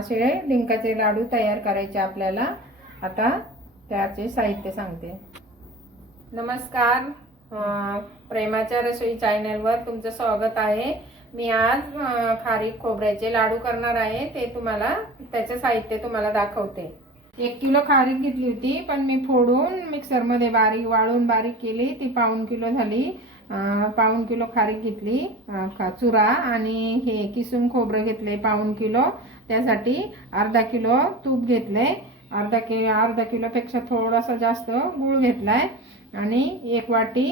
असे डिंकाचे लाडू तयार करायचे आपल्याला. आता त्याचे साहित्य सांगते. नमस्कार. प्रेमाच्या रसोई चॅनलवर तुमचं स्वागत आहे. मी आज खारीक खोबऱ्याचे लाडू करणार आहे. ते तुम्हाला त्याचे साहित्य तुम्हाला दाखवते. एक किलो खारीक घेतली होती पण मी फोडून मिक्सरमध्ये बारीक वाळून बारीक केली. ती पाऊण किलो झाली. पाऊन पाऊण किलो खारीक घेतली. का चुरा आणि हे किसून खोबरं घेतले पाऊण किलो. त्यासाठी अर्धा किलो तूप घेतले अर्धा किलो अर्धा किलोपेक्षा थोडासा जास्त गूळ घेतलाय. आणि एक वाटी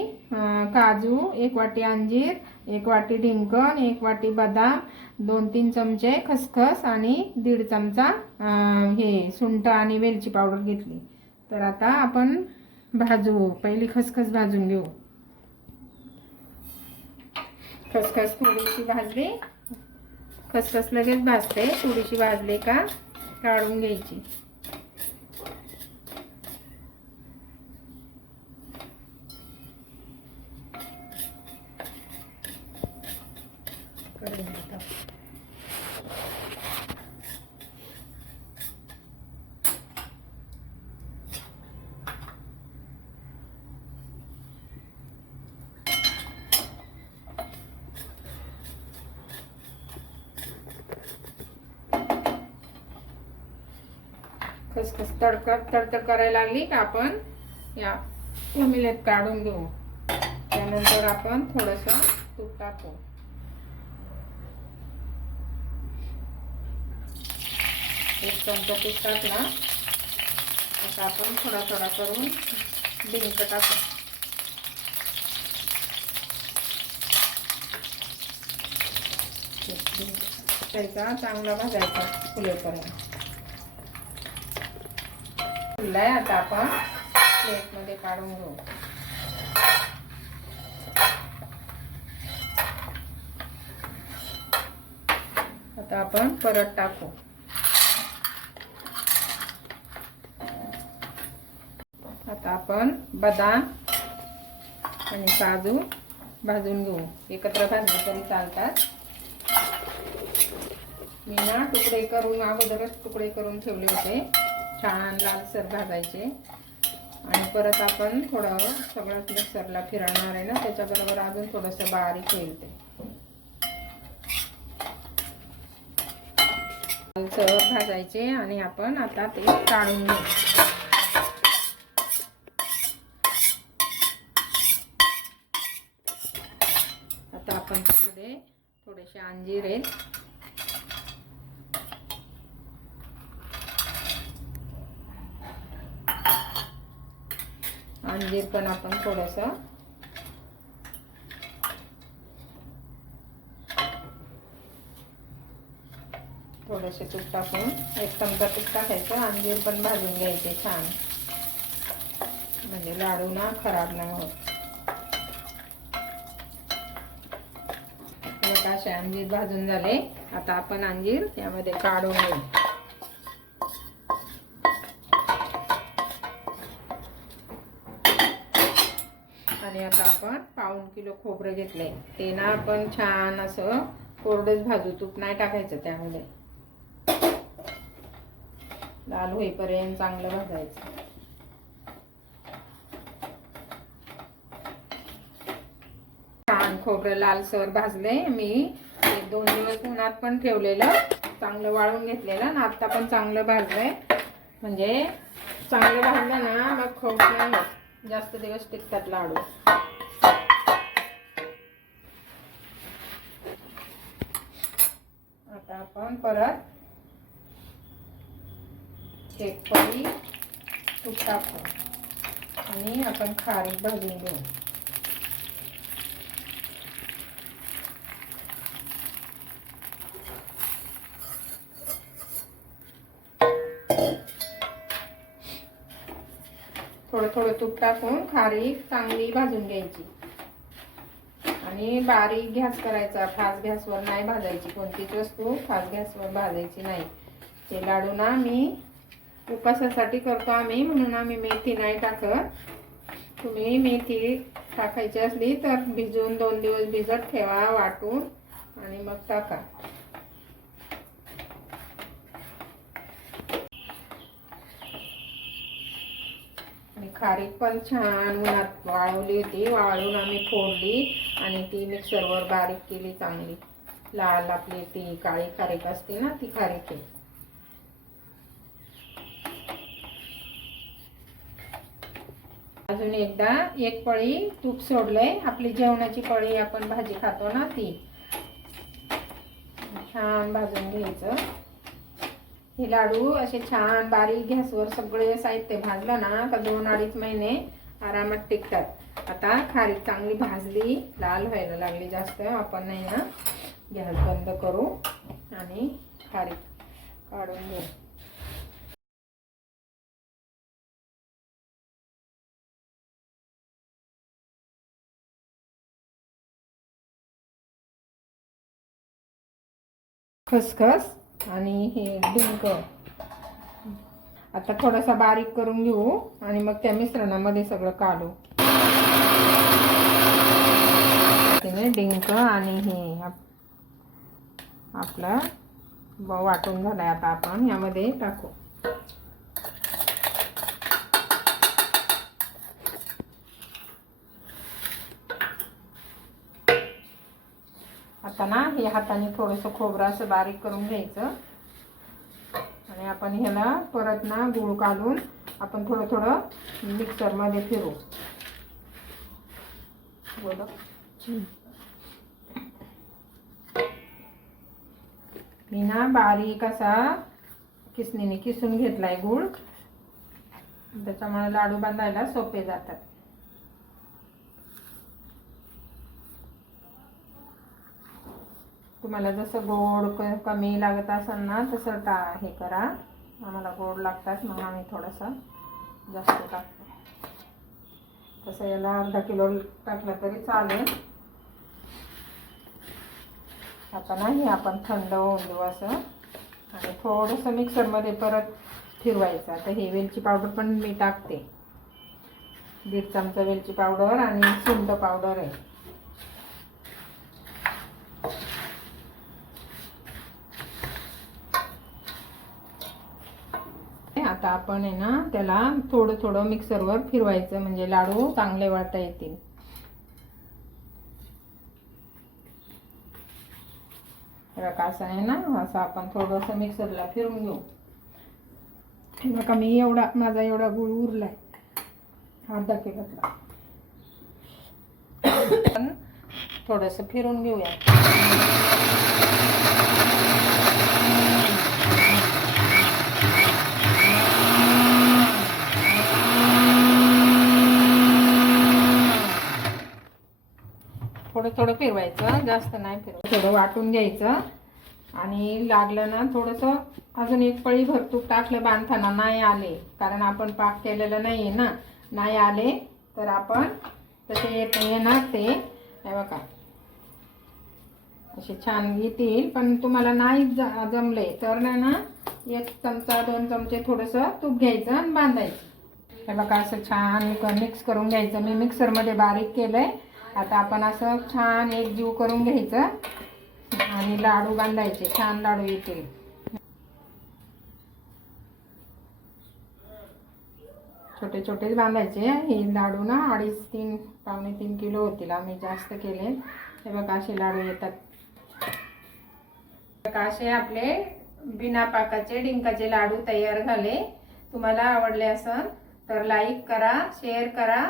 काजू एक वाटी अंजीर एक वाटी डिंकण एक वाटी बदाम दोन तीन चमचे खसखस आणि दीड चमचा हे सुंठ आणि वेलची पावडर घेतली. तर आता आपण भाजू पहिली खसखस भाजून घेऊ. खसखस थोडीशी भाजली. खसखस लगेच भाजते. थोडीशी भाजले का काढून घ्यायची. कढईमध्ये खसखस तडकत तडतड करायला लागली का आपण? या. उमिलेत काढून घेऊ. त्यानंतर आपण थोडस तूप टाकू. एक चमचा तूप टाकला. आता आपण थोडा थोडा करून डिंक टाकू. त्याचा चांगला भाजायचा फुलेपर्यंत. फुललाय आता आपण प्लेटमध्ये काढून घेऊ. आता आपण परत टाकू. आता आपण बदाम आणि काजू भाजून घेऊ. एकत्र भाजले तरी चालतात. मी ना तुकडे करून अगोदरच तुकडे करून ठेवले होते. छान लालसर भाजायचे. आणि परत आपण थोडं सगळं मिक्सरला फिरवणार आहे ना त्याच्याबरोबर अजून थोडंसं बारीक होईल ते. लालसर भाजायचे आणि आपण आता ते काढून घेऊ. आता आपण त्यामध्ये थोडेसे अंजीर आहेत. अंजीर पण आपण थोडस. थोडेसे तूप टाकून एक चमचा तूप टाकायचं अंजीर पण भाजून घ्यायचे छान. म्हणजे लाडू ना खराब नाही होत. असे अंजीर भाजून झाले. आता आपण अंजीर यामध्ये काढून घेऊ. आणि आता आपण पाऊण किलो खोबरं घेतलंय. ते ना आपण छान असं कोरडच भाजू तूप नाही टाकायचं त्यामध्ये. लाल होईपर्यंत चांगलं भाजायचं. छान खोबरं लालसर भाजले मी एक दोन दिवस उन्हात पण ठेवलेलं चांगलं वाळून घेतलेलं आणि आता पण चांगलं भाजलंय. म्हणजे चांगलं भाजलं ना मग खोबरं जास्त दिवस टिकतात लाडू. आपण परत एक पळी तूप टाकू आणि आपण खारीक भाजून घेऊ. थोडं थोडं तूप टाकून खारीक चांगली भाजून घ्यायची. आणि बारीक गॅस करायचा. फास्ट गॅसवर नाही भाजायची कोणतीच वस्तू. फास्ट गॅसवर भाजायची नाही. ते लाडू ना मी उपासासाठी करतो आम्ही. म्हणून आम्ही मेथी नाही टाकत. तुम्ही मेथी टाकायची असली तर भिजवून दोन दिवस भिजत ठेवा वाटून आणि मग टाका. खारीक पण छान उन्हात वाळवली होती. वाळवून आम्ही फोडली आणि ती मिक्सरवर बारीक केली चांगली. लाल आपली ती काळी खारीक असते ना ती खारीक आहे. अजून एकदा एक पळी तूप सोडलंय. आपली जेवणाची पळी आपण भाजी खातो ना ती. छान भाजून घ्यायचं. हे लाडू असे छान बारीक गॅसवर सगळे साहित्य भाजलं ना का दोन अडीच महिने आरामात टिकतात. आता खारीक चांगली भाजली लाल व्हायला लागली जास्त आपण नाही ना गॅस बंद करू आणि खारीक काढून घेऊ. खसखस आणि हे डिंक आता थोडासा बारीक करून घेऊ आणि मग त्या मिश्रणामध्ये सगळं काढू. डिंक आणि हे आप- आपलं वाटून झालंय आता आपण यामध्ये टाकू. आता ना हे हाताने थोडंसं खोबरं असं बारीक करून घ्यायचं. आणि आपण ह्याला परत ना गूळ काढून आपण थोडं थोडं मिक्सरमध्ये फिरू बोला. मी ना बारीक असा किसणीने किसून घेतलाय गूळ. त्याच्यामुळे लाडू बांधायला सोपे जातात. तुम्हाला जसं गोड क- कमी लागत असेल ना तसं टा हे करा. आम्हाला गोड लागतात मग आम्ही थोडंसं जास्त टाकतो. तसं याला अर्धा किलो टाकलं तरी चालेल. आता नाही आपण थंड होऊन देऊ असं. आणि थोडंसं मिक्सरमध्ये परत फिरवायचं. आता हे वेलची पावडर पण मी टाकते. दीड चमचा वेलची पावडर आणि सुंठ पावडर आहे. आता आपण आहे ना त्याला थोडं थोडं मिक्सरवर फिरवायचं म्हणजे लाडू चांगले वाटता येतील. हे असं आहे ना असं आपण थोडंसं मिक्सरला फिरून घेऊ. नका मी एवढा माझा एवढा गुळ उरलाय. अर्धा किलोतला आपण थोडंसं फिरून घेऊया. थोडं फिरवायचं जास्त नाही फिरवायचं थोडं वाटून घ्यायचं. आणि लागलं ना थोडंसं अजून एक पळी भरतूक टाकलं बांधताना नाही आले. कारण आपण पाक केलेलं नाही आहे ना. नाही आले तर आपण तसे येत येणार ते हे बघा. असे छान येतील पण तुम्हाला नाही जमले तर नाही ना एक चमचा दोन चमचे थोडंसं तूप घ्यायचं आणि बांधायचं. हे बघा असं छान मिक्स करून घ्यायचं. मी मिक्सरमध्ये बारीक केलंय. आता आपण असं छान एक जीव करून घ्यायचं आणि लाडू बांधायचे छान लाडू येतील छोटे छोटेच बांधायचे. हे लाडू ना अडीच तीन पावणे तीन किलो होतील. आम्ही जास्त केले. हे बघा असे लाडू येतात. असे आपले बिना पाकाचे डिंकाचे लाडू तयार झाले. तुम्हाला आवडले असेल तर लाईक करा शेअर करा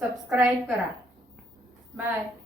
सबस्क्राईब करा. Bye.